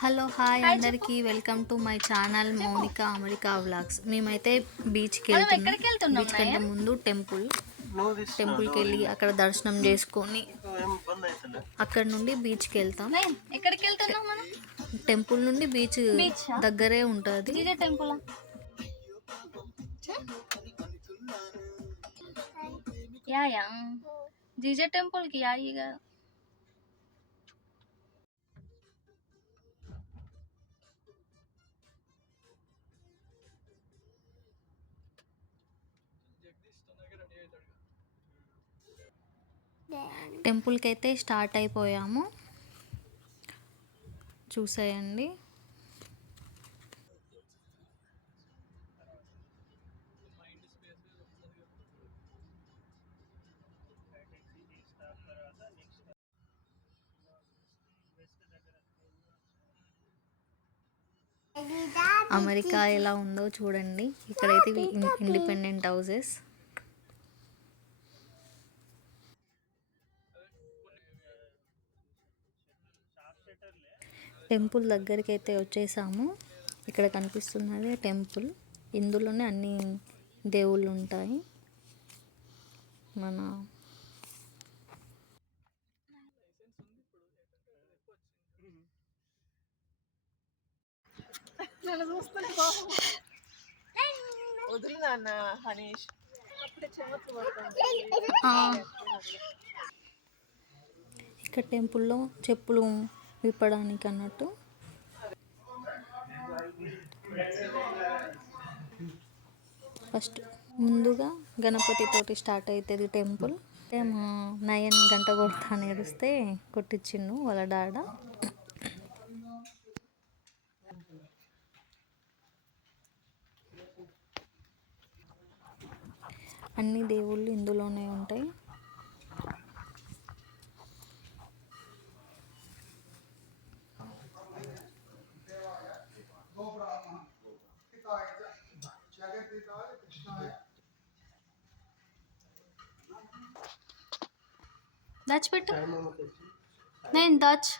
Hello hi అందరికీ welcome to my channel Mounika America vlogs. మేమైతే బీచ్కి వెళ్తున్నాం. బీచ్ కంటే ముందు టెంపుల్కి వెళ్ళి అక్కడ దర్శనం చేసుకొని అక్కడ నుండి బీచ్కి వెళ్తాం. ఎక్కడికి వెళ్తున్నాం మనం? టెంపుల్ నుండి బీచ్ దగ్గరే ఉంటుంది. టెంపుల్ యా జీజే టెంపుల్కి యాయిగా టెంపుల్కి అయితే స్టార్ట్ అయిపోయాము, చూసేయండి. అమెరికా ఎలా ఉందో చూడండి. ఇక్కడైతే ఇండిపెండెంట్ హౌసెస్. టెంపుల్ దగ్గరికి అయితే వచ్చేసాము. ఇక్కడ కనిపిస్తున్నది టెంపుల్. ఇందులోనే అన్ని దేవుళ్ళు ఉంటాయి. మన ఇక్కడ టెంపుల్లో చెప్పులు విప్పడానికి అన్నట్టు. ఫస్ట్ ముందుగా గణపతి తోటి స్టార్ట్ అవుతుంది టెంపుల్. మా 9 గంట కొడతా అని ఏడిస్తే కొట్టించిండు వాళ్ళ డాడ. అన్ని దేవుళ్ళు ఇందులోనే ఉంటాయి. దాచిపెట్టు, నేను దాచ్.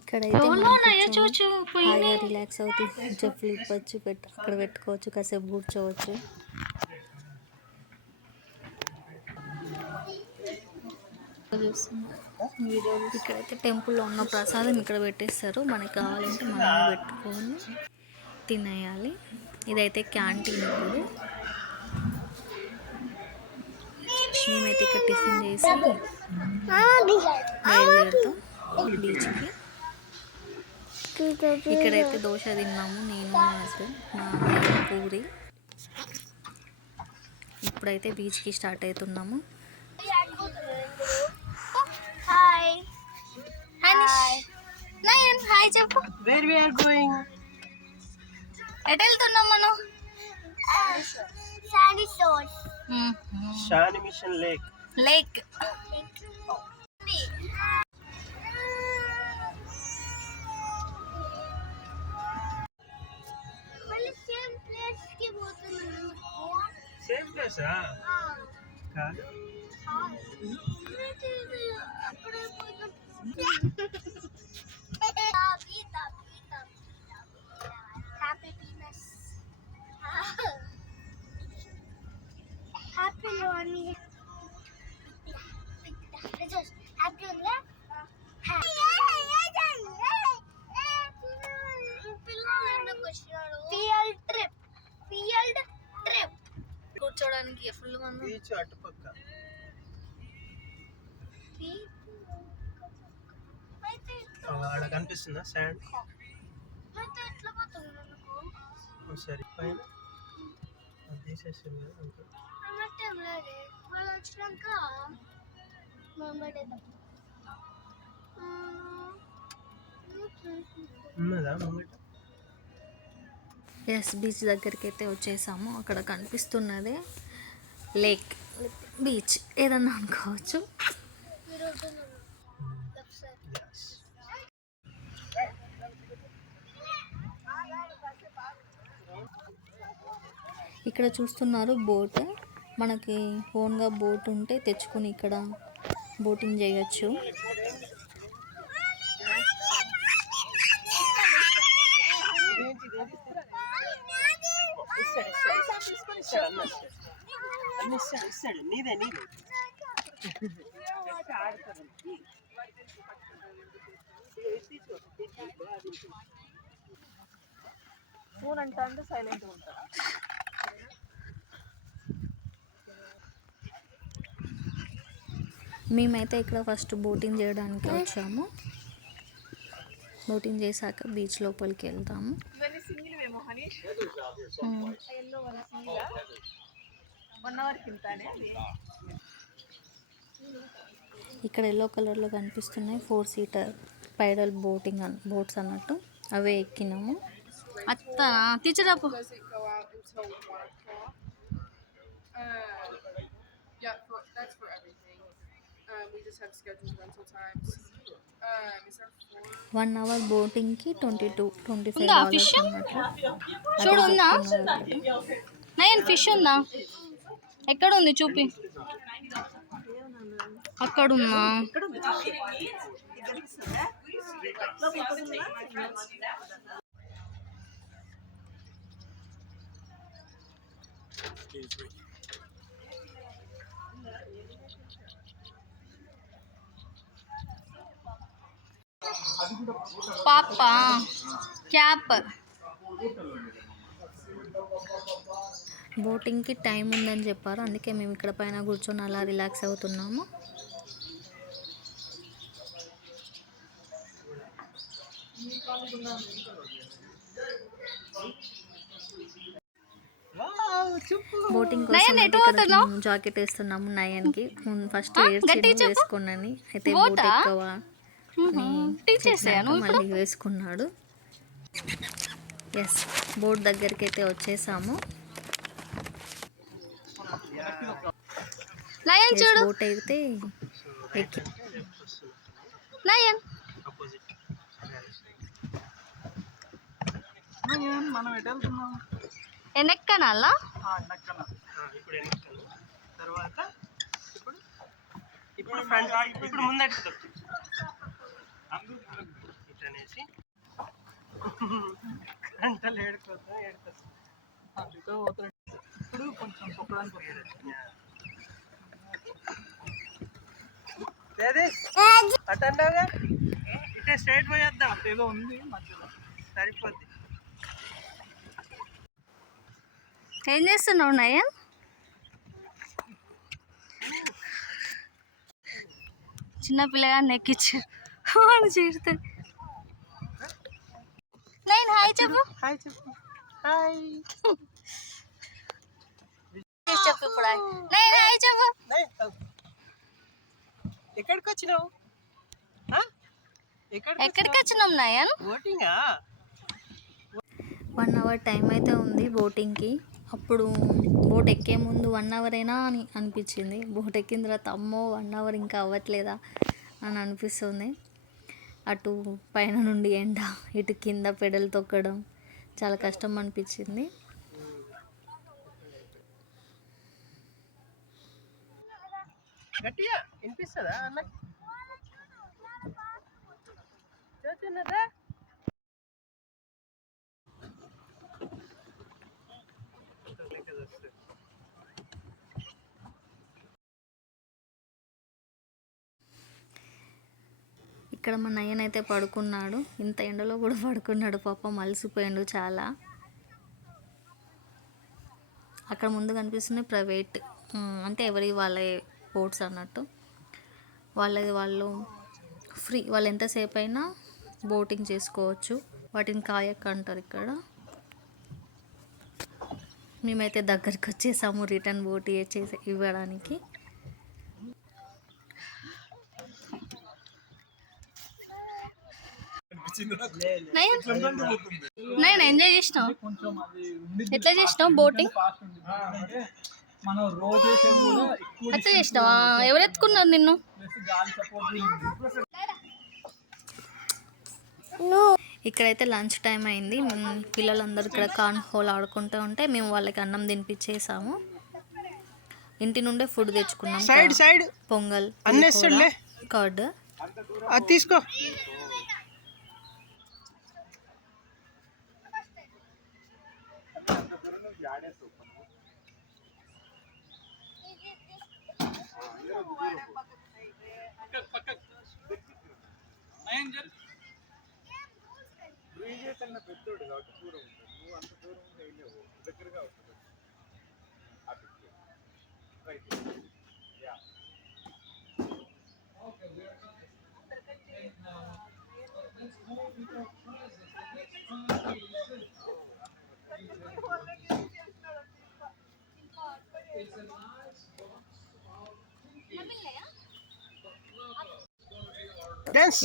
ఇక్కడైతే హాయిగా రిలాక్స్ అవుతుంది. చెప్పులు ఇప్పచ్చు, అక్కడ పెట్టుకోవచ్చు, కాసేపు కూర్చోవచ్చు. ఇక్కడైతే టెంపుల్లో ఉన్న ప్రసాదం ఇక్కడ పెట్టేస్తారు. మనకి కావాలంటే మనమే పెట్టుకొని తినేయాలి. ఇదైతే క్యాంటీన్. ఇప్పుడు మేమైతే ఇక్కడ టిఫిన్ చేసి బయలుదేరుతాం బీచ్కి. ఇక్కడైతే దోశ తిన్నాము, నేను మా హస్బెండ్. మా అన్నయ్య పూరి. ఇప్పుడైతే బీచ్కి స్టార్ట్ అవుతున్నాము. హాయ్ చెప్పు. Where we are going? ఎటు వెళ్తున్నాం మనం? Shani Mission Lake. Lake. Same place, కాదు. కూర్చోడానికి ఫుల్ మంది. బీచ్ అటుపక్క. ఆడ కనిపిస్తుందా శాండ్? సరే పైన తీసేసింది ఉన్నదా ముంగట? ఎస్, బీచ్ దగ్గరికి అయితే వచ్చేసాము. అక్కడ కనిపిస్తున్నదే లేక్, బీచ్ ఏదన్నా అనుకోవచ్చు. ఇక్కడ చూస్తున్నారు బోట్. మనకి ఓన్గా బోట్ ఉంటే తెచ్చుకుని ఇక్కడ బోటింగ్ చేయొచ్చు. ఫోన్ అంటే సైలెంట్ ఉంటారా? మేమైతే ఇక్కడ ఫస్ట్ బోటింగ్ చేయడానికి వచ్చాము. బోటింగ్ చేశాక బీచ్ లోపలికి వెళ్తాము. ఇవన్నీ సింగిల్ ఏమో హనీష్. ఎల్లో వల్ల సింగిల్ 1 అవర్ కిందనే. ఇక్కడ ఎల్లో కలర్లో కనిపిస్తున్నాయి 4 సీటర్ పైడల్ బోట్స్ అన్నట్టు. అవే ఎక్కినాము. అత్త తీర్చరాపు. Yeah, that's for everything. We just have scheduled rental times. Is there 4? 1 hour బోటింగ్కి $25 ఉందా ఫిష్? అన్నట్లు. చూడు ఉందా? నయన్ ఫిష్ ఉందా? ఎక్కడ ఉంది చూపి. అక్కడ ఉందా? పాప క్యాప్. బోటింగ్కి టైం ఉందని చెప్పారు, అందుకే మేము ఇక్కడ పైన కూర్చొని అలా రిలాక్స్ అవుతున్నాము. బోటింగ్ కోసం జాకెట్ వేస్తున్నాము నయన్కి. ఫస్ట్ వేసుకున్నాను, అయితే బోట్ ఎక్కువ మళ్ళీ వేసుకున్నాడు. ఎస్, బోట్ దగ్గరికి అయితే వచ్చేసాము. నయన్ చూడు, బోట్ అయితే ఎక్కి నయన్ మనం ఎటు వెళ్తున్నాం? ఎనక్కనాలా? ఇప్పుడు వెనక్కాను. తర్వాత ఇప్పుడు ఫ్రంట్, ఇప్పుడు ముందటి తొక్కి ఇట్లనేసి గంటలు ఏడుకోతాం. ఇప్పుడు కొంచెం తొక్కడానికి అటెండగా ఇటే స్ట్రైట్ పోయేద్దాం. ఏదో ఉంది మధ్యలో, సరిపోద్ది. ఏం చేస్తున్నావు నయన్? చిన్నపిల్లగా నెక్కిచ్చారు చీరుతుంది. నయన్ హాయ్ చెప్పు. హాయ్ చెప్పు. హాయ్ చెప్పు ఇప్పుడు. నయన్ హాయ్ చెప్పు. ఎక్కడికి వచ్చినావు? ఎక్కడికి వచ్చినాం నయన్? బోటింగా? 1 అవర్ టైం అయితే ఉంది బోటింగ్కి. అప్పుడు బోట్ ఎక్కే ముందు 1 అవర్ అయినా అని అనిపించింది. బోట్ ఎక్కిన తర్వాత అమ్మో 1 అవర్ ఇంకా అవ్వట్లేదా అని అనిపిస్తుంది. అటు పైన నుండి ఎండ, ఇటు కింద పెడలు తొక్కడం చాలా కష్టం అనిపించింది. గట్టిగా వినిపిస్తుందా అన్న? ఇక్కడ మా నయన్ అయితే పడుకున్నాడు. ఇంత ఎండలో కూడా పడుకున్నాడు పాపం, అలసిపోయాడు చాలా. అక్కడ ముందు కనిపిస్తున్నాయి ప్రైవేట్, అంటే ఎవరి వాళ్ళ బోట్స్ అన్నట్టు. వాళ్ళు ఫ్రీ, వాళ్ళు ఎంతసేపు అయినా బోటింగ్ చేసుకోవచ్చు. వాటిని కాయక్ అంటారు ఇక్కడ. మేమైతే దగ్గరికి వచ్చేసాము రిటర్న్ బోట్ ఇవ్వడానికి. నేను ఎంజాయ్ చేసినావు. ఎట్లా చేసినావు బోటింగ్? ఎట్లా చేసినావా? ఎవరు ఎత్తుకున్నారు నిన్ను? ఇక్కడైతే లంచ్ టైం అయింది. పిల్లలందరూ ఇక్కడ కార్న్ హోల్ ఆడుకుంటూ ఉంటే మేము వాళ్ళకి అన్నం తినిపించేసాము. ఇంటి నుండే ఫుడ్ తెచ్చుకున్నాం. సైడ్ పొంగల్, అన్నేస్తుండే కర్డ్. అది తీసుకో.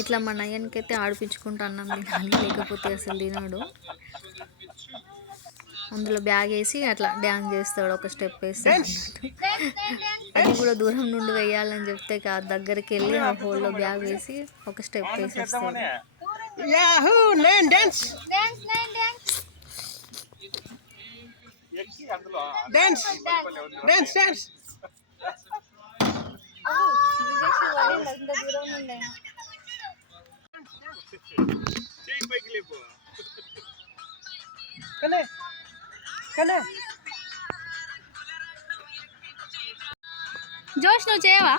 ఇట్లా మా నయ్యానికి అయితే ఆడిపించుకుంటూ అన్నం తినాలి, లేకపోతే అసలు తినడు. అందులో బ్యాగ్ వేసి అట్లా డ్యాన్స్ చేస్తాడు, ఒక స్టెప్ వేస్తాడు. అది కూడా దూరం నుండి వేయాలని చెప్తే కాదు, దగ్గరికి వెళ్ళి ఆ హోల్లో బ్యాగ్ వేసి ఒక స్టెప్ వేసేస్తాడు. జోష్ నువ్వు చేయవా?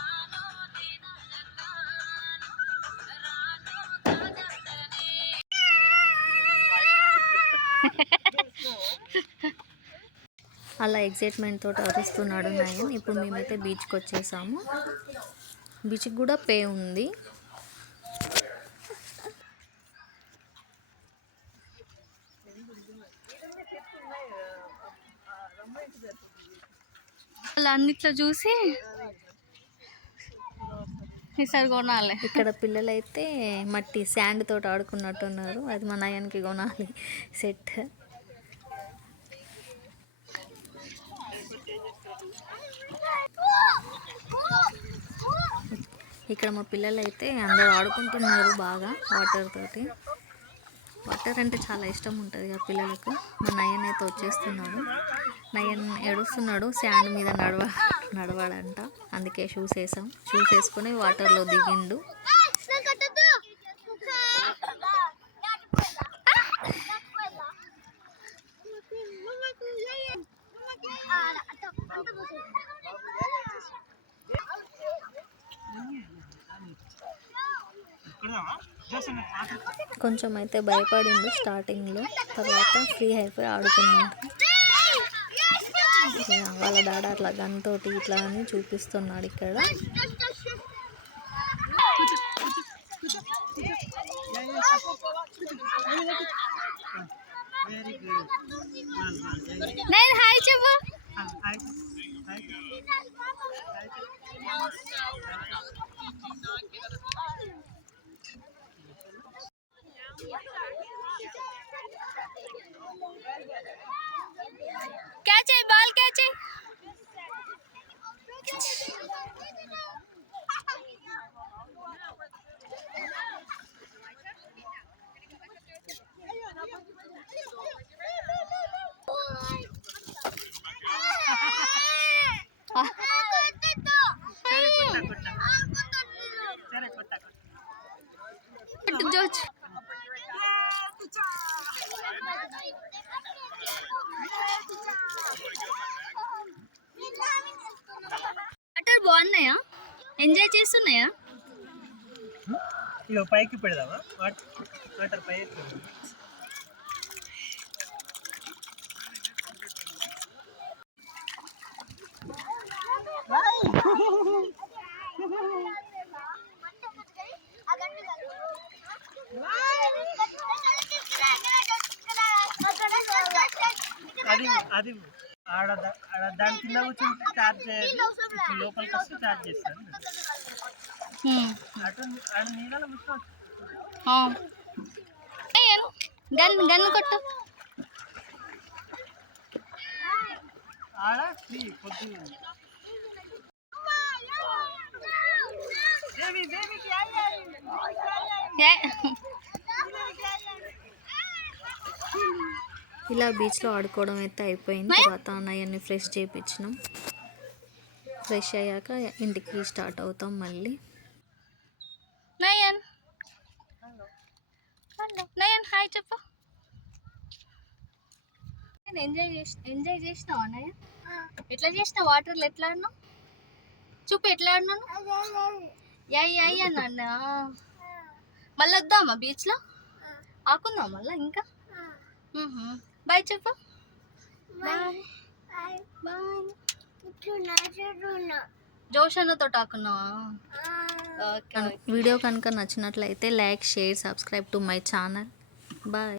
అలా ఎగ్జైట్మెంట్ తోటి అరుస్తున్నాడు నయన్. ఇప్పుడు మేమైతే బీచ్కి వచ్చేసాము. బీచ్కి కూడా పే ఉంది. అలా అన్నిట్లో చూసి ఈసారి కొనాలి. ఇక్కడ పిల్లలైతే మట్టి శాండ్ తోటి ఆడుకున్నట్టున్నారు. అది మా నయానికి కొనాలి సెట్. ఇక్కడ మా పిల్లలు అయితే అందరూ ఆడుకుంటున్నారు బాగా వాటర్ తోటి. వాటర్ అంటే చాలా ఇష్టం ఉంటుంది ఆ పిల్లలకు. మా నయన్ అయితే వచ్చేస్తున్నాడు. నయన్ ఏడుస్తున్నాడు, శాండ్ మీద నడవాడంట. అందుకే షూస్ వేసాం. షూస్ వేసుకొని వాటర్లో దిగిండు. కొంచెం అయితే భయపడిండు స్టార్టింగ్లో, తర్వాత ఫ్రీ అయిపోయి ఆడుకున్నాడు. వాళ్ళ డాడ అట్లా గన్ తోటి ఇట్లా అని చూపిస్తున్నాడు ఇక్కడ. నేను హాయ్ చెప్పు. Catch ball catch. జోచ్ వాటర్ బాగున్నాయా? ఎంజాయ్ చేస్తున్నాయా? ఇక పైకి పెడదామా? వాటర్ పైకి. అది ఆడ దాని కింద కూర్చుంటే చార్జ్ చేయాలి, లోపలికి వస్తే చార్జ్ చేస్తాను. అటు ఆడ నీళ్ళలో కూర్చోవచ్చు. గన్ కొట్టు. ఆడ ఫ్రీ పొద్దున్న. ఇలా బీచ్లో ఆడుకోవడం అయితే అయిపోయింది. తర్వాత అన్నయ్యని ఫ్రెష్ చేయించినాం. ఫ్రెష్ అయ్యాక ఇంటికి స్టార్ట్ అవుతాం మళ్ళీ. నయన్ హలో నయన్ హాయ్ చెప్పు. ఎంజాయ్ చేసినావా నయన్? ఎట్లా చేసినావు? వాటర్లో ఎట్లా ఆడినావు చూపు, ఎట్లా ఆడినాను? యాయ్ అన్నా. మళ్ళీ వద్దామా బీచ్లో ఆకుందాం మళ్ళీ ఇంకా? బాయ్ చెప్పు. Bye bye. జోషన్నతో ఆకున్నావా? ఓకే. వీడియో కనుక నచ్చినట్లయితే like, share, subscribe to my channel. Bye.